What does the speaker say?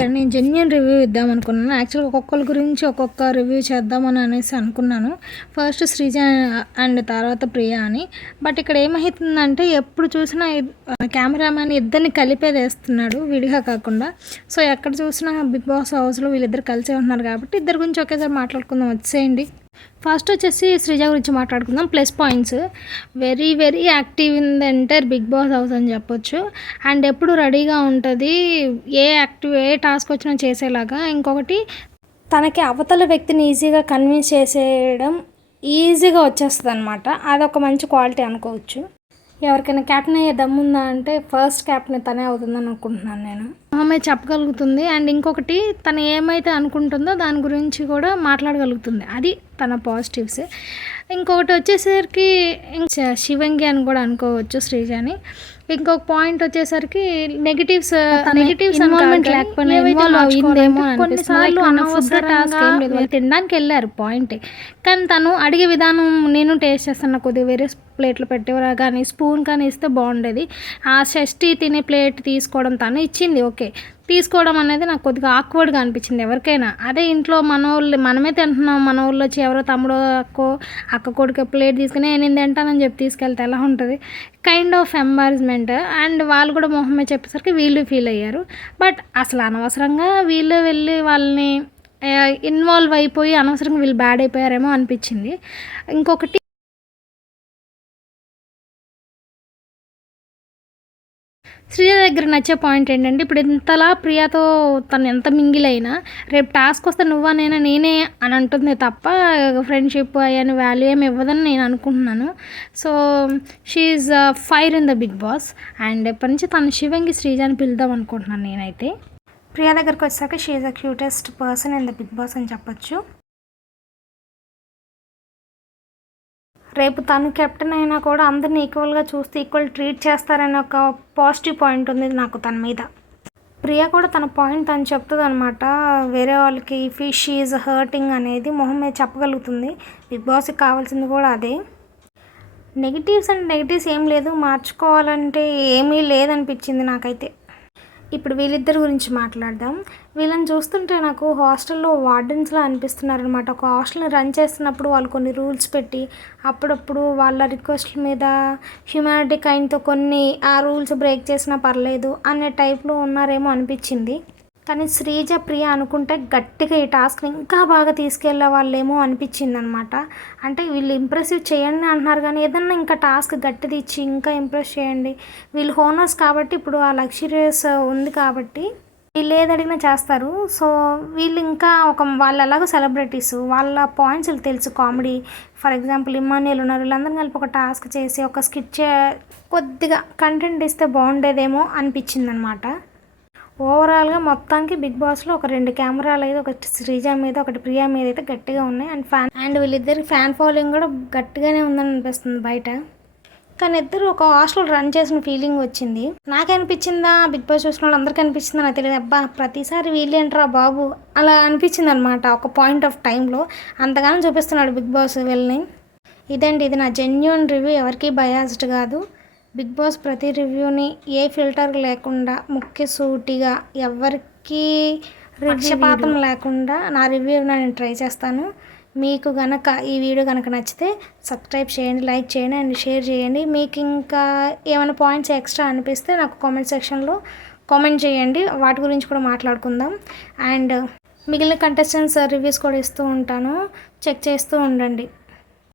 ఇక్కడ నేను genuine review ఇద్దాం అనుకున్నాను. యాక్చువల్గా ఒక్కొక్కరి గురించి ఒక్కొక్క రివ్యూ చేద్దామని అనేసి అనుకున్నాను. ఫస్ట్ శ్రీజ అండ్ తర్వాత ప్రియ అని. బట్ ఇక్కడ ఏమవుతుందంటే ఎప్పుడు చూసినా కెమెరామ్యాన్ ఇద్దరిని కలిపేదేస్తున్నాడు విడిగా కాకుండా. సో ఎక్కడ చూసినా బిగ్ బాస్ హౌస్లో వీళ్ళిద్దరు కలిసే ఉంటున్నారు కాబట్టి ఇద్దరి గురించి ఒకేసారి మాట్లాడుకుందాం, వచ్చేయండి. ఫస్ట్ వచ్చేసి శ్రీజ గురించి మాట్లాడుకుందాం. Plus points, very very active in the entire Bigg Boss house అని చెప్పొచ్చు. అండ్ ఎప్పుడు రెడీగా ఉంటుంది, ఏ టాస్క్ వచ్చినా చేసేలాగా. ఇంకొకటి, తనకి అవతల వ్యక్తిని ఈజీగా కన్విన్స్ చేసేయడం ఈజీగా వచ్చేస్తుంది అనమాట. అదొక మంచి క్వాలిటీ అనుకోవచ్చు. ఎవరికైనా క్యాప్టెన్ అయ్యే దమ్ముందా అంటే ఫస్ట్ క్యాప్టెన్ తనే అవుతుందని అనుకుంటున్నాను నేను. ఆమె చెప్పగలుగుతుంది. అండ్ ఇంకొకటి, తను ఏమైతే అనుకుంటుందో దాని గురించి కూడా మాట్లాడగలుగుతుంది. అది తన పాజిటివ్స్. ఇంకొకటి వచ్చేసరికి శివంగి అని కూడా అనుకోవచ్చు శ్రీజాని. ఇంకొక పాయింట్ వచ్చేసరికి నెగిటివ్స్ ఇన్వాల్వ్మెంట్ లేకపోయినా కొన్నిసార్లు అనవసరంగా తినడానికి వెళ్ళారు పాయింట్. కానీ తను అడిగే విధానం, నేను టేస్ట్ చేస్తాను, కొద్దిగా వేరే ప్లేట్లు పెట్టేవారు కానీ స్పూన్ కానీ ఇస్తే బాగుండేది. ఆ షష్టి తినే ప్లేట్ తీసుకోవడం తను ఇచ్చింది, ఓకే. తీసుకోవడం అనేది నాకు కొద్దిగా ఆక్వర్డ్గా అనిపించింది ఎవరికైనా. అదే ఇంట్లో మనమే తింటున్నాం, మన ఊళ్ళో వచ్చి ఎవరో తమ్ముడో అక్క కొడుకు ప్లేట్ తీసుకుని నేను తింటానని చెప్పి తీసుకెళ్తే ఎలా ఉంటుంది? Kind of embarrassment. అండ్ వాళ్ళు కూడా మొహమే చెప్పేసరికి వీళ్ళు ఫీల్ అయ్యారు. బట్ అసలు అనవసరంగా వీళ్ళు వెళ్ళి వాళ్ళని ఇన్వాల్వ్ అయిపోయి అనవసరంగా వీళ్ళు బ్యాడ్ అయిపోయారేమో అనిపించింది. ఇంకొకటి, శ్రీజ దగ్గర నచ్చే పాయింట్ ఏంటంటే, ఇప్పుడు ఇంతలా ప్రియాతో తను ఎంత మింగిలైనా రేపు టాస్క్ వస్తే నువ్వా నేనే అని అంటుంది తప్ప ఫ్రెండ్షిప్ అయ్యని వాల్యూ ఏమి ఇవ్వదని నేను అనుకుంటున్నాను. So she fire in the Bigg Boss. And ఎప్పటి నుంచి తను శివంగి శ్రీజ అని పిలుద్దాం అనుకుంటున్నాను నేనైతే. ప్రియా దగ్గరకు వచ్చాక she the cutest person in the Bigg Boss అని చెప్పొచ్చు. రేపు తను కెప్టెన్ అయినా కూడా అందరిని ఈక్వల్గా చూస్తే ఈక్వల్ ట్రీట్ చేస్తారనే ఒక పాజిటివ్ పాయింట్ ఉంది నాకు తన మీద. ప్రియా కూడా తన పాయింట్ తను చెప్తుంది అనమాట. వేరే వాళ్ళకి ఫిష్ ఈజ్ హర్టింగ్ అనేది మొహం మీద చెప్పగలుగుతుంది. బిగ్ బాస్కి కావాల్సింది కూడా అదే. నెగిటివ్స్ ఏం లేదు, మార్చుకోవాలంటే ఏమీ లేదనిపించింది నాకైతే. ఇప్పుడు వీళ్ళిద్దరి గురించి మాట్లాడదాం. వీళ్ళని చూస్తుంటే నాకు హాస్టల్లో వార్డెన్స్లా అనిపిస్తున్నారనమాట. ఒక హాస్టల్ని రన్ చేస్తున్నప్పుడు వాళ్ళు కొన్ని రూల్స్ పెట్టి అప్పుడప్పుడు వాళ్ళ రిక్వెస్ట్ల మీద హ్యూమానిటీ కైండ్తో కొన్ని ఆ రూల్స్ బ్రేక్ చేసినా పర్లేదు అనే టైప్లో ఉన్నారేమో అనిపించింది. కానీ శ్రీజ ప్రియ అనుకుంటే గట్టిగా ఈ టాస్క్ని ఇంకా బాగా తీసుకెళ్లే వాళ్ళేమో అనిపించింది అనమాట. అంటే వీళ్ళు ఇంప్రెసివ్ చేయండి అంటున్నారు కానీ ఏదన్నా ఇంకా టాస్క్ గట్టిది ఇచ్చి ఇంకా ఇంప్రెస్ చేయండి. వీళ్ళు హోనర్స్ కాబట్టి ఇప్పుడు ఆ లగ్జరియస్ ఉంది కాబట్టి వీళ్ళు ఏది అడిగినా చేస్తారు. సో వీళ్ళు ఇంకా వాళ్ళు ఎలాగో సెలబ్రిటీస్, వాళ్ళ పాయింట్స్ తెలుసు. కామెడీ, ఫర్ ఎగ్జాంపుల్ ఇమ్మాన్యుయల్ ఉన్నారు, వీళ్ళందరినీ కలిపి ఒక టాస్క్ చేసి ఒక స్కిట్ కొద్దిగా కంటెంట్ ఇస్తే బాగుండేదేమో అనిపించింది అనమాట. ఓవరాల్గా మొత్తానికి బిగ్ బాస్లో ఒక 2 కెమెరాలు అయితే ఒకటి శ్రీజ మీద ఒకటి ప్రియా మీద అయితే గట్టిగా ఉన్నాయి. అండ్ వీళ్ళిద్దరికి ఫ్యాన్ ఫాలోయింగ్ కూడా గట్టిగానే ఉందని అనిపిస్తుంది బయట. కానీ ఇద్దరు ఒక హాస్టల్ రన్ చేసిన ఫీలింగ్ వచ్చింది. నాకే అనిపించిందా, బిగ్ బాస్ చూసిన వాళ్ళు అందరికీ అనిపించిందా నాకు తెలియదు. అబ్బా ప్రతిసారి వీళ్ళేంట్రా బాబు అలా అనిపించింది అనమాట. ఒక పాయింట్ ఆఫ్ టైంలో అంతగానో చూపిస్తున్నాడు బిగ్ బాస్ వీళ్ళని. ఇది నా జెన్యూన్ రివ్యూ, ఎవరికి బయాస్డ్ కాదు. బిగ్ బాస్ ప్రతి రివ్యూని ఏ ఫిల్టర్ లేకుండా ముఖ్య సూటిగా ఎవరికి పక్షపాతం లేకుండా నా రివ్యూ నేను ట్రై చేస్తాను. మీకు గనక ఈ వీడియో కనుక నచ్చితే సబ్స్క్రైబ్ చేయండి, లైక్ చేయండి అండ్ షేర్ చేయండి. మీకు ఇంకా ఏమైనా పాయింట్స్ ఎక్స్ట్రా అనిపిస్తే నాకు కామెంట్ సెక్షన్లో కామెంట్ చేయండి, వాటి గురించి కూడా మాట్లాడుకుందాం. అండ్ మిగిలిన కంటెస్టెంట్స్ రివ్యూస్ కూడా ఇస్తూ ఉంటాను, చెక్ చేస్తూ ఉండండి.